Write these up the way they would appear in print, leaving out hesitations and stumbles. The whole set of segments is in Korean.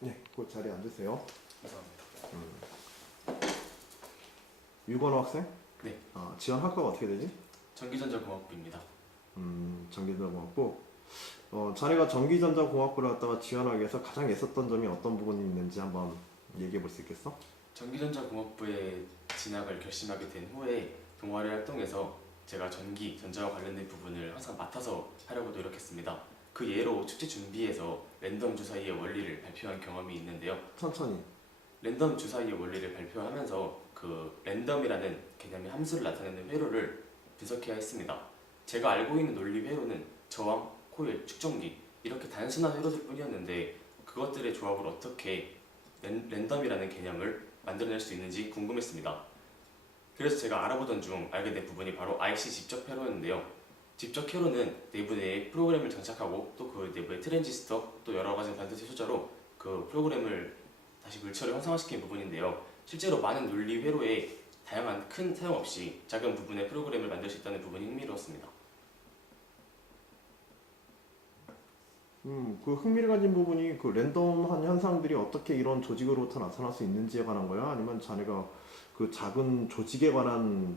네, 그 자리에 앉으세요. 감사합니다. 유건호 학생? 네, 지원 학과가 어떻게 되지? 전기전자공학부입니다. 전기전자공학부. 자네가 전기전자공학부를 갖다가 지원하기 위해서 가장 애썼던 점이 어떤 부분이 있는지 한번 얘기해 볼 수 있겠어? 전기전자공학부에 진학을 결심하게 된 후에 동아리 활동에서 제가 전기, 전자와 관련된 부분을 항상 맡아서 하려고 노력했습니다. 그 예로 축제 준비에서 랜덤 주사위의 원리를 발표한 경험이 있는데요. 천천히. 랜덤 주사위의 원리를 발표하면서 그 랜덤이라는 개념의 함수를 나타내는 회로를 분석해야 했습니다. 제가 알고 있는 논리 회로는 저항, 코일, 축전기 이렇게 단순한 회로들 뿐이었는데 그것들의 조합을 어떻게 랜덤이라는 개념을 만들어낼 수 있는지 궁금했습니다. 그래서 제가 알아보던 중 알게 된 부분이 바로 IC 집적 회로였는데요. 집적 회로는 내부 내에 프로그램을 장착하고 또 그 내부에 트랜지스터 또 여러 가지 반도체 소자로 그 프로그램을 다시 물체로 형상화시킨 부분인데요. 실제로 많은 논리 회로에 다양한 큰 사용 없이 작은 부분의 프로그램을 만들 수 있다는 부분이 흥미로웠습니다. 그 흥미를 가진 부분이 그 랜덤한 현상들이 어떻게 이런 조직으로부터 나타날 수 있는지에 관한 거야? 아니면 자네가 그 작은 조직에 관한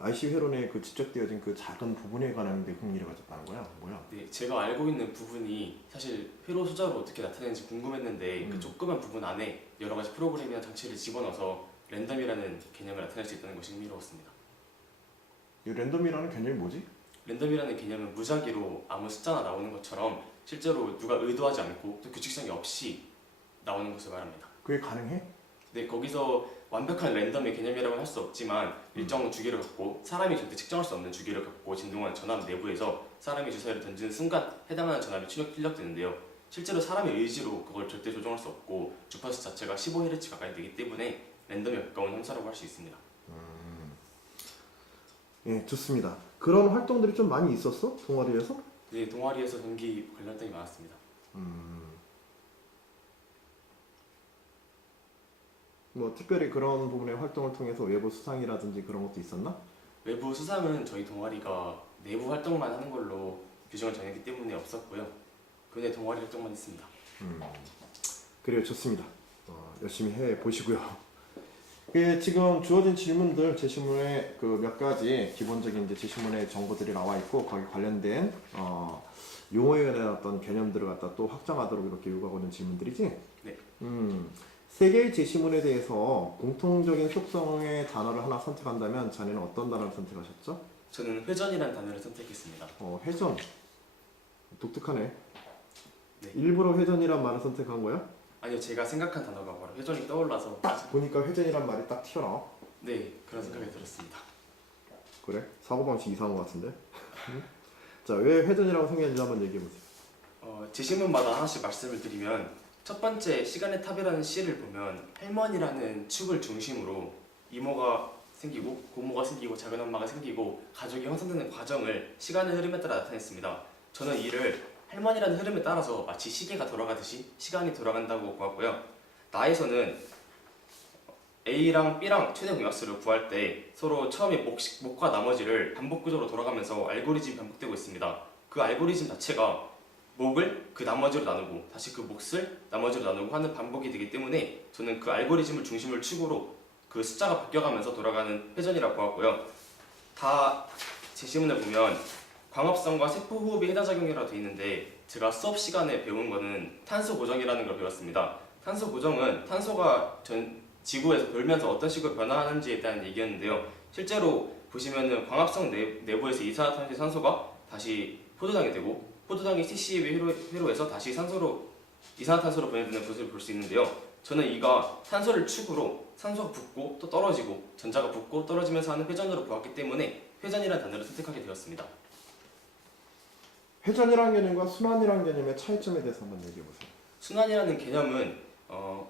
IC 회론에 그 집적되어진 그 작은 부분에 관한 데 흥미를 가졌다는 거야? 뭐야? 네, 제가 알고 있는 부분이 사실 회로 숫자로 어떻게 나타내는지 궁금했는데 그 조그만 부분 안에 여러 가지 프로그램이나 장치를 집어넣어서 랜덤이라는 개념을 나타낼 수 있다는 것이 흥미로웠습니다. 이 랜덤이라는 개념이 뭐지? 랜덤이라는 개념은 무작위로 아무 숫자나 나오는 것처럼 실제로 누가 의도하지 않고 또 규칙성이 없이 나오는 것을 말합니다. 그게 가능해? 네, 거기서 완벽한 랜덤의 개념이라고 할 수 없지만 일정 주기를 갖고 사람이 절대 측정할 수 없는 주기를 갖고 진동하는 전압 내부에서 사람이 주사위를 던지는 순간 해당하는 전압이 출력되는데요. 실제로 사람의 의지로 그걸 절대 조정할 수 없고 주파수 자체가 15Hz 가까이 되기 때문에 랜덤에 가까운 형사라고 할 수 있습니다. 예, 좋습니다. 그런 활동들이 좀 많이 있었어? 동아리에서? 네, 동아리에서 전기 관련 활동이 많았습니다. 뭐 특별히 그런 부분의 활동을 통해서 외부 수상이라든지 그런 것도 있었나? 외부 수상은 저희 동아리가 내부 활동만 하는 걸로 규정을 정했기 때문에 없었고요. 교내 동아리 활동만 했습니다. 그래요, 좋습니다. 열심히 해 보시고요. 지금 주어진 질문들 제시문에 그 몇 가지 기본적인 이제 제시문의 정보들이 나와 있고 거기 관련된 용어에 대한 어떤 개념들을 갖다 또 확장하도록 이렇게 요구하고 있는 질문들이지. 네. 세 개의 제시문에 대해서 공통적인 속성의 단어를 하나 선택한다면 자네는 어떤 단어를 선택하셨죠? 저는 회전이라는 단어를 선택했습니다. 회전. 독특하네. 네. 일부러 회전이란 말을 선택한 거야? 아니요, 제가 생각한 단어가 바로 회전이 떠올라서 딱 보니까 회전이란 말이 딱 튀어나와. 네, 그런 생각이 들었습니다. 그래? 사고방식 이상한 것 같은데? 자, 왜 회전이라고 생겼는지 한번 얘기해보세요. 제시문마다 하나씩 말씀을 드리면 첫 번째 시간의 탑이라는 시를 보면 할머니라는 축을 중심으로 이모가 생기고 고모가 생기고 작은 엄마가 생기고 가족이 형성되는 과정을 시간의 흐름에 따라 나타냈습니다. 저는 이를 할머니라는 흐름에 따라서 마치 시계가 돌아가듯이 시간이 돌아간다고 보았고요. 나에서는 A랑 B랑 최대 공약수를 구할 때 서로 처음에 목과 나머지를 반복 구조로 돌아가면서 알고리즘이 반복되고 있습니다. 그 알고리즘 자체가 목을 그 나머지로 나누고 다시 그 몫을 나머지로 나누고 하는 반복이 되기 때문에 저는 그 알고리즘을 중심을 축으로 그 숫자가 바뀌어가면서 돌아가는 회전이라고 보았고요. 다 제시문을 보면 광합성과 세포 호흡의 해자작용이라고 되어 있는데 제가 수업 시간에 배운 거는 탄소 고정이라는 걸 배웠습니다. 탄소 고정은 탄소가 지구에서 돌면서 어떤 식으로 변화하는지에 대한 얘기였는데요. 실제로 보시면은 광합성 내부에서 이산화탄소가 다시 포도당이 되고 포도당이 CC의 회로에서 다시 이산화탄소로 변해되는 것을 볼 수 있는데요. 저는 이가 탄소를 축으로 산소가 붙고 또 떨어지고 전자가 붙고 떨어지면서 하는 회전으로 보았기 때문에 회전이라는 단어를 선택하게 되었습니다. 회전이라는 개념과 순환이라는 개념의 차이점에 대해서 한번 얘기해보세요. 순환이라는 개념은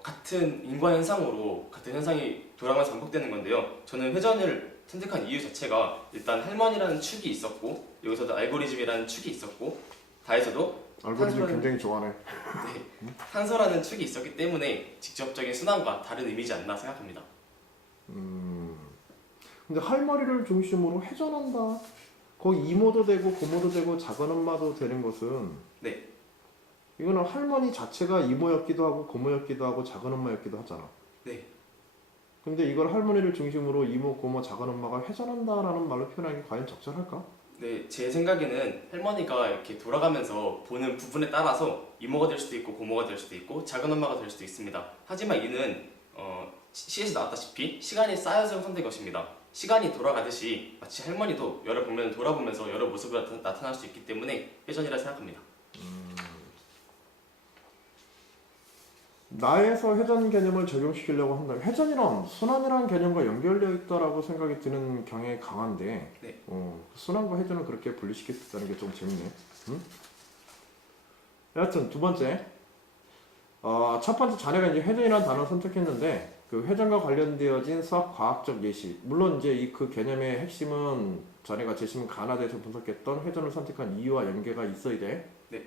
같은 인과현상으로 같은 현상이 돌아가면서 반복되는 건데요. 저는 회전을 선택한 이유 자체가 일단 할머니라는 축이 있었고 여기서도 알고리즘이라는 축이 있었고 다에서도 알고리즘 굉장히 좋아하네. 네, 탄소라는 축이 있었기 때문에 직접적인 순환과 다른 의미지 않나 생각합니다. 근데 할머니를 중심으로 회전한다. 거기 이모도 되고 고모도 되고 작은 엄마도 되는 것은 네. 이거는 할머니 자체가 이모였기도 하고 고모였기도 하고 작은 엄마였기도 하잖아. 네. 근데 이걸 할머니를 중심으로 이모, 고모, 작은 엄마가 회전한다라는 말로 표현하기 과연 적절할까? 네, 제 생각에는 할머니가 이렇게 돌아가면서 보는 부분에 따라서 이모가 될 수도 있고 고모가 될 수도 있고 작은 엄마가 될 수도 있습니다. 하지만 이는 시에서 나왔다시피 시간이 쌓여서 형성된 것입니다. 시간이 돌아가듯이 마치 할머니도 여러 방면을 돌아보면서 여러 모습을 나타날 수 있기 때문에 회전이라 생각합니다. 나에서 회전 개념을 적용시키려고 한다면 회전이란 순환이라는 개념과 연결되어 있다라고 생각이 드는 경향이 강한데 네. 순환과 회전을 그렇게 분리시킬 수 있다는 게 좀 재밌네. 응? 여하튼 두 번째, 첫 번째 자네가 이제 회전이라는 단어를 선택했는데 그 회전과 관련되어진 수학 과학적 예시, 물론 이제 그 개념의 핵심은 자네가 제시문 가나다에서 분석했던 회전을 선택한 이유와 연계가 있어야 돼. 네.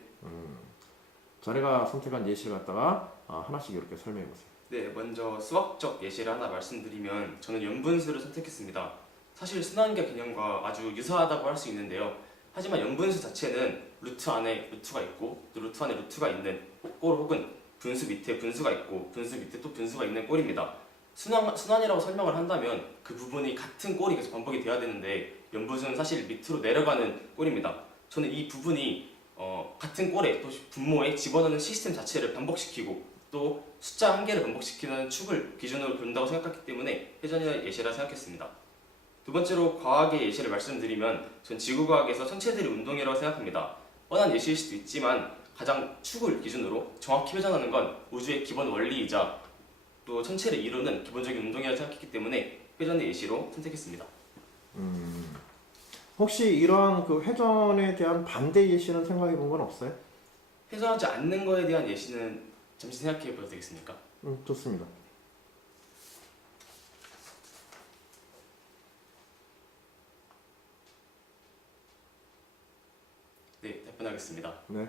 자네가 선택한 예시를 갖다가 하나씩 이렇게 설명해 보세요. 네, 먼저 수학적 예시를 하나 말씀드리면 저는 연분수를 선택했습니다. 사실 순환계 개념과 아주 유사하다고 할 수 있는데요. 하지만 연분수 자체는 루트 안에 루트가 있고 또 루트 안에 루트가 있는 꼴 혹은 분수 밑에 분수가 있고 분수 밑에 또 분수가 있는 꼴입니다. 순환이라고 설명을 한다면 그 부분이 같은 꼴이 계속 반복이 돼야 되는데 연분수는 사실 밑으로 내려가는 꼴입니다. 저는 이 부분이 같은 꼴에 또 분모에 집어넣는 시스템 자체를 반복시키고 또 숫자 한 개를 반복시키는 축을 기준으로 본다고 생각했기 때문에 회전이라는 예시라 생각했습니다. 두 번째로 과학의 예시를 말씀드리면 전 지구과학에서 천체들이 운동이라고 생각합니다. 뻔한 예시일 수도 있지만 가장 축을 기준으로 정확히 회전하는 건 우주의 기본 원리이자 또 천체를 이루는 기본적인 운동이라고 생각했기 때문에 회전의 예시로 선택했습니다. 혹시 이러한 그 회전에 대한 반대 예시는 생각해 본 건 없어요? 회전하지 않는 거에 대한 예시는 잠시 생각해 봐도 되겠습니까? 좋습니다. 네, 답변하겠습니다. 네.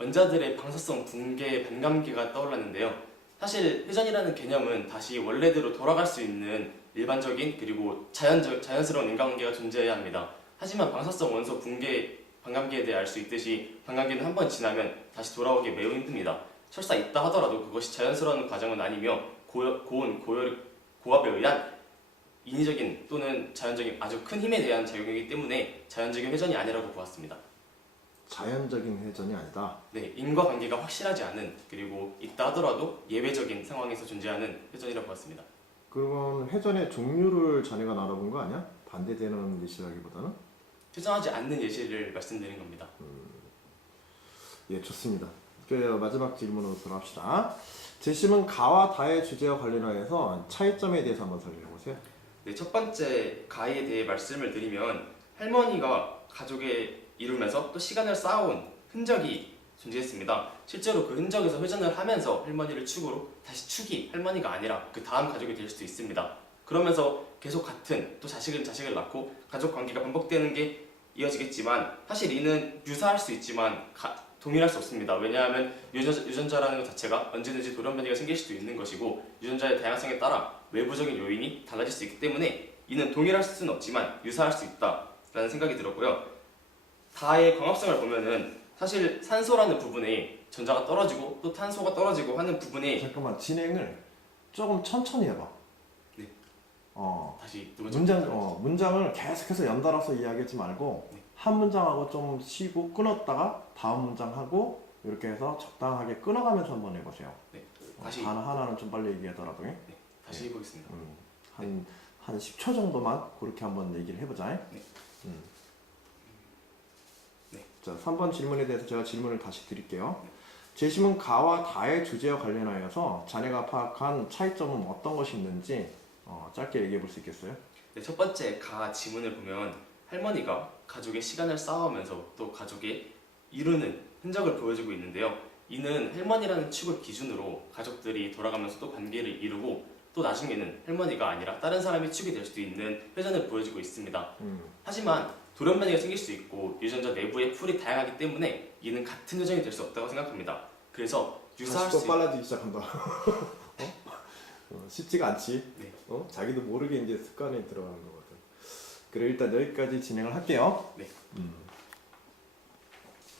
원자들의 방사성 붕괴 반감기가 떠올랐는데요. 사실 회전이라는 개념은 다시 원래대로 돌아갈 수 있는 일반적인 그리고 자연스러운 인과관계가 존재해야 합니다. 하지만 방사성 원소 붕괴 반감기에 대해 알 수 있듯이 반감기는 한 번 지나면 다시 돌아오기 매우 힘듭니다. 설사 있다 하더라도 그것이 자연스러운 과정은 아니며 고압에 의한 인위적인 또는 자연적인 아주 큰 힘에 대한 작용이기 때문에 자연적인 회전이 아니라고 보았습니다. 자연적인 회전이 아니다. 네, 인과관계가 확실하지 않은 그리고 있다 하더라도 예외적인 상황에서 존재하는 회전이라고 보았습니다. 그건 회전의 종류를 자네가 나눠본 거 아니야? 반대되는 예시라기보다는? 회전하지 않는 예시를 말씀드린 겁니다. 예, 좋습니다. 그 마지막 질문으로 돌아갑시다. 제시문 가와 다의 주제와 관련하여서 차이점에 대해서 한번 설명해 보세요. 네, 첫 번째 가에 대해 말씀을 드리면 할머니가 가족에 이루면서 또 시간을 쌓아온 흔적이 존재했습니다. 실제로 그 흔적에서 회전을 하면서 할머니를 축으로 다시 축이 할머니가 아니라 그 다음 가족이 될 수도 있습니다. 그러면서 계속 같은 또 자식을 낳고 가족 관계가 반복되는 게 이어지겠지만 사실 이는 유사할 수 있지만 동일할 수 없습니다. 왜냐하면 유전자라는 것 자체가 언제든지 돌연변이가 생길 수도 있는 것이고 유전자의 다양성에 따라 외부적인 요인이 달라질 수 있기 때문에 이는 동일할 수는 없지만 유사할 수 있다라는 생각이 들었고요. 다의 광합성을 보면은 사실 산소라는 부분에 전자가 떨어지고 또 탄소가 떨어지고 하는 부분에 잠깐만, 진행을 조금 천천히 해봐. 네. 어. 다시 두 번째 문장을 계속해서 연달아서 이야기하지 말고 네. 한 문장하고 좀 쉬고 끊었다가 다음 문장하고 이렇게 해서 적당하게 끊어가면서 한번 해보세요. 네. 다시 단어 하나는 좀 빨리 얘기하더라도. 네. 다시 해보겠습니다. 한 10초 정도만 그렇게 한번 얘기를 해보자. 네. 네. 자, 3번 질문에 대해서 제가 질문을 다시 드릴게요. 제시문 가와 다의 주제와 관련하여서 자네가 파악한 차이점은 어떤 것이 있는지 짧게 얘기해 볼 수 있겠어요? 네, 첫 번째 가 지문을 보면 할머니가 가족의 시간을 쌓아오면서 또 가족의 이루는 흔적을 보여주고 있는데요. 이는 할머니라는 축을 기준으로 가족들이 돌아가면서 또 관계를 이루고 또 나중에는 할머니가 아니라 다른 사람이 축이 될 수도 있는 회전을 보여주고 있습니다. 하지만 돌연변이가 생길 수 있고 유전자 내부의 풀이 다양하기 때문에 이는 같은 회전이 될 수 없다고 생각합니다. 그래서 유사할 다시 수 또 빨라지기 시작한다. 쉽지가 않지. 네. 자기도 모르게 이제 습관에 들어가는 거거든. 그래, 일단 여기까지 진행을 할게요. 네.